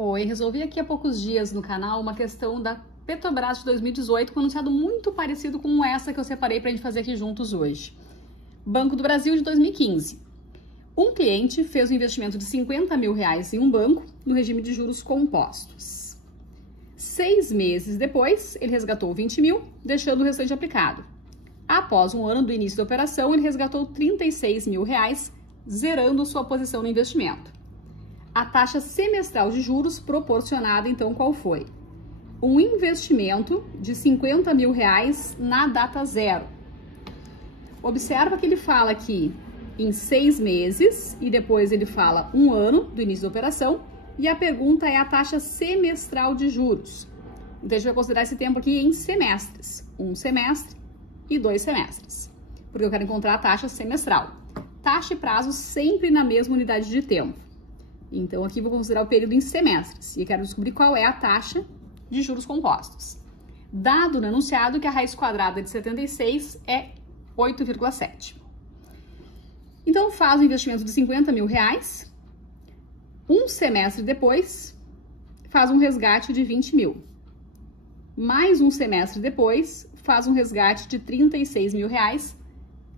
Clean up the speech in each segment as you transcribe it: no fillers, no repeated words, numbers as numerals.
Oi, resolvi aqui há poucos dias no canal uma questão da Petrobras de 2018 com um anunciado muito parecido com essa que eu separei para a gente fazer aqui juntos hoje. Banco do Brasil de 2015. Um cliente fez um investimento de R$50 mil em um banco no regime de juros compostos. 6 meses depois, ele resgatou 20 mil, deixando o restante aplicado. Após um ano do início da operação, ele resgatou R$36 mil, zerando sua posição no investimento. A taxa semestral de juros proporcionada, então, qual foi? Um investimento de R$50 mil na data zero. Observa que ele fala aqui em 6 meses e depois ele fala um ano do início da operação e a pergunta é a taxa semestral de juros. Então, a gente vai considerar esse tempo aqui em semestres. 1 semestre e 2 semestres. Porque eu quero encontrar a taxa semestral. Taxa e prazo sempre na mesma unidade de tempo. Então, aqui vou considerar o período em semestres e eu quero descobrir qual é a taxa de juros compostos. Dado no enunciado que a raiz quadrada de 76 é 8,7. Então, faz o investimento de R$50 mil. Um semestre depois, faz um resgate de 20 mil. Mais um semestre depois, faz um resgate de R$36 mil,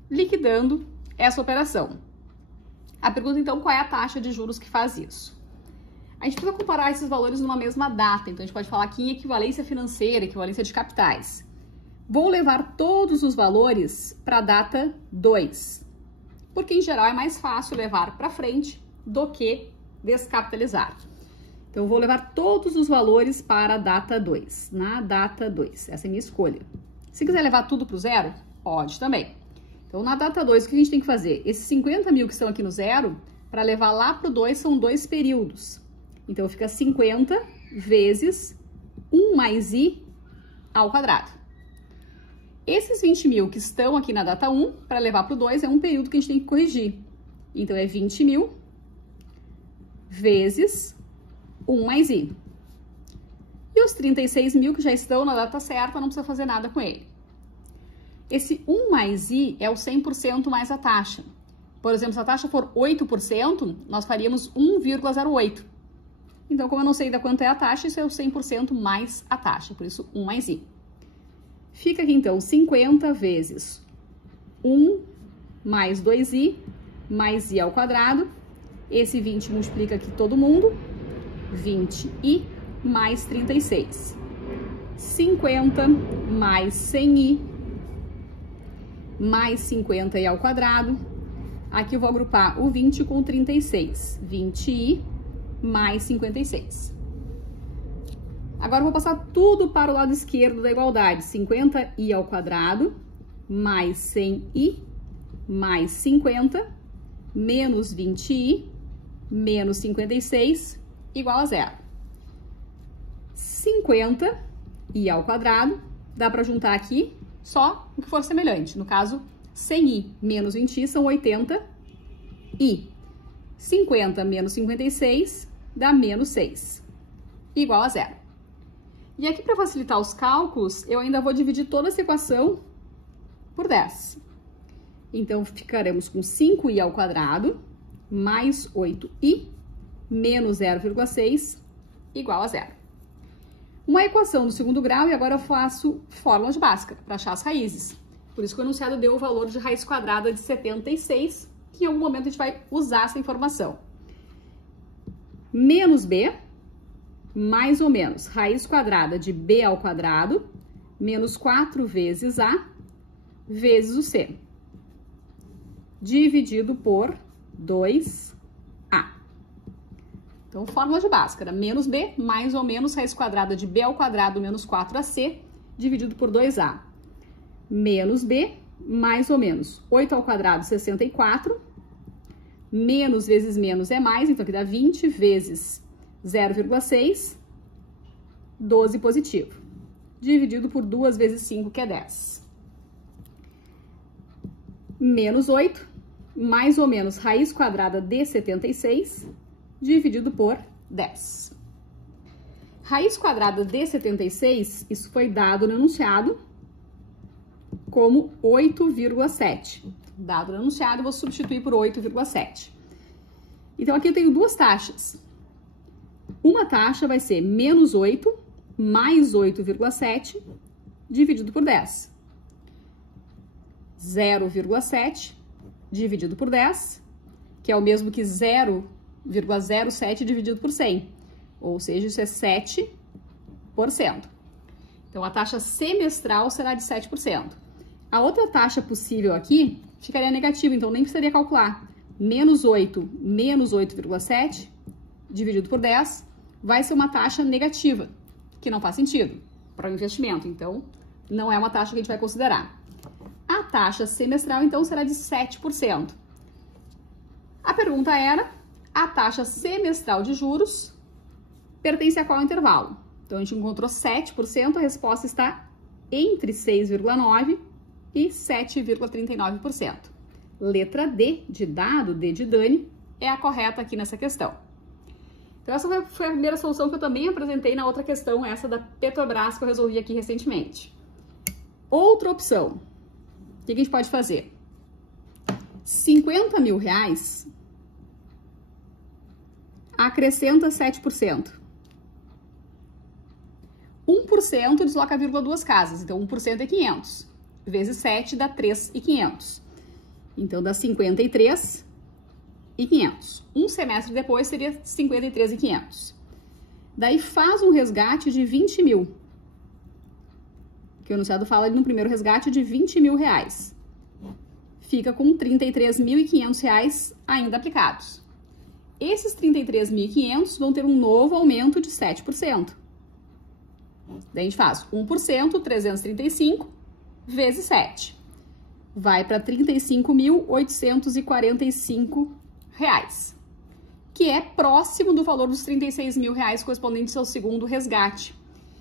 liquidando essa operação. A pergunta, então, qual é a taxa de juros que faz isso? A gente precisa comparar esses valores numa mesma data, então a gente pode falar aqui em equivalência financeira, equivalência de capitais. Vou levar todos os valores para a data 2, porque em geral é mais fácil levar para frente do que descapitalizar. Então, vou levar todos os valores para a data 2, na data 2, essa é a minha escolha. Se quiser levar tudo para o zero, pode também. Então, na data 2, o que a gente tem que fazer? Esses 50 mil que estão aqui no zero, para levar lá para o 2, são 2 períodos. Então, fica 50 vezes 1 mais i ao quadrado. Esses 20 mil que estão aqui na data 1, para levar para o 2, é um período que a gente tem que corrigir. Então, é 20 mil vezes 1 mais i. E os 36 mil que já estão na data certa, não precisa fazer nada com ele. Esse 1 mais i é o 100% mais a taxa. Por exemplo, se a taxa for 8%, nós faríamos 1,08. Então, como eu não sei ainda quanto é a taxa, isso é o 100% mais a taxa, por isso 1 mais i. Fica aqui, então, 50 vezes 1 mais 2i, mais i ao quadrado. Esse 20 multiplica aqui todo mundo, 20i mais 36. 50 mais 100i, mais 50i ao quadrado. Aqui eu vou agrupar o 20 com o 36. 20i mais 56. Agora eu vou passar tudo para o lado esquerdo da igualdade. 50i ao quadrado mais 100i mais 50 menos 20i menos 56 igual a zero. 50i ao quadrado dá para juntar aqui só o que for semelhante. No caso, 100i menos 20i são 80i. 50 menos 56 dá menos 6, igual a zero. E aqui, para facilitar os cálculos, eu ainda vou dividir toda essa equação por 10. Então, ficaremos com 5i ao quadrado mais 8i menos 0,6 igual a zero. Uma equação do segundo grau e agora eu faço fórmula de Bhaskara para achar as raízes. Por isso que o enunciado deu o valor de raiz quadrada de 76, que em algum momento a gente vai usar essa informação. Menos b, mais ou menos, raiz quadrada de b ao quadrado, menos 4 vezes a, vezes o c, dividido por 2a. Então, fórmula de Bhaskara, menos b, mais ou menos, raiz quadrada de b ao quadrado menos 4ac, dividido por 2a. Menos b, mais ou menos, 8 ao quadrado, 64, menos vezes menos é mais, então aqui dá 20 vezes 0,6, 12 positivo, dividido por 2 vezes 5, que é 10. Menos 8, mais ou menos, raiz quadrada de 76, dividido por 10. Raiz quadrada de 76, isso foi dado no enunciado como 8,7. Dado no enunciado, eu vou substituir por 8,7. Então, aqui eu tenho duas taxas. Uma taxa vai ser menos 8 mais 8,7 dividido por 10. 0,7 dividido por 10, que é o mesmo que 0,07 dividido por 100. Ou seja, isso é 7%. Então, a taxa semestral será de 7%. A outra taxa possível aqui ficaria negativa, então nem precisaria calcular. Menos 8 menos 8,7 dividido por 10 vai ser uma taxa negativa, que não faz sentido para o investimento. Então, não é uma taxa que a gente vai considerar. A taxa semestral, então, será de 7%. A pergunta era, a taxa semestral de juros pertence a qual intervalo? Então, a gente encontrou 7%, a resposta está entre 6,9% e 7,39%. Letra D de dado, D de Dani, é a correta aqui nessa questão. Então, essa foi a primeira solução que eu também apresentei na outra questão, essa da Petrobras, que eu resolvi aqui recentemente. Outra opção, o que a gente pode fazer? 50 mil reais acrescenta 7%. 1% desloca a vírgula duas casas, então 1% é 500. Vezes 7 dá 3.500. Então dá 53.500. Um semestre depois seria 53.500. Daí faz um resgate de 20 mil. Que o enunciado fala no primeiro resgate de 20 mil reais. Fica com 33.500 reais ainda aplicados. Esses 33.500 vão ter um novo aumento de 7%. Daí a gente faz 1%, 335, vezes 7. Vai para R$ 35.845, que é próximo do valor dos R$ 36.000 correspondente ao segundo resgate.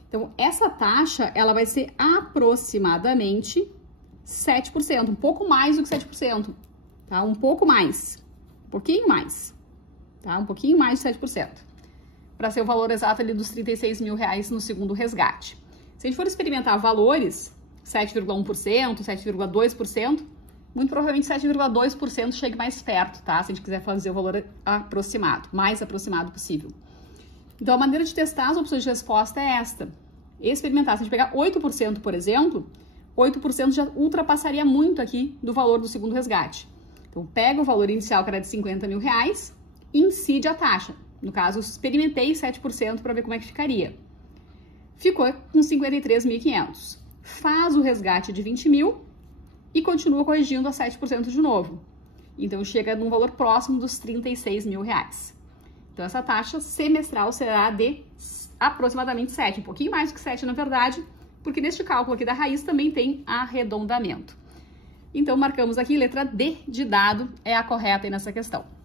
Então, essa taxa, ela vai ser aproximadamente 7%, um pouco mais do que 7%, tá? Um pouco mais, um pouquinho mais, tá? Um pouquinho mais de 7%, para ser o valor exato ali dos R$ 36.000 no segundo resgate. Se a gente for experimentar valores, 7,1%, 7,2%, muito provavelmente 7,2% chegue mais perto, tá? Se a gente quiser fazer o valor aproximado, mais aproximado possível. Então, a maneira de testar as opções de resposta é esta. Experimentar. Se a gente pegar 8%, por exemplo, 8% já ultrapassaria muito aqui do valor do segundo resgate. Então, pega o valor inicial, que era de 50 mil reais, e incide a taxa. No caso, eu experimentei 7% para ver como é que ficaria. Ficou com 53.500. Faz o resgate de 20 mil e continua corrigindo a 7% de novo. Então, chega num valor próximo dos 36 mil reais. Então, essa taxa semestral será de aproximadamente 7, um pouquinho mais do que 7, na verdade, porque neste cálculo aqui da raiz também tem arredondamento. Então, marcamos aqui, letra D de dado é a correta aí nessa questão.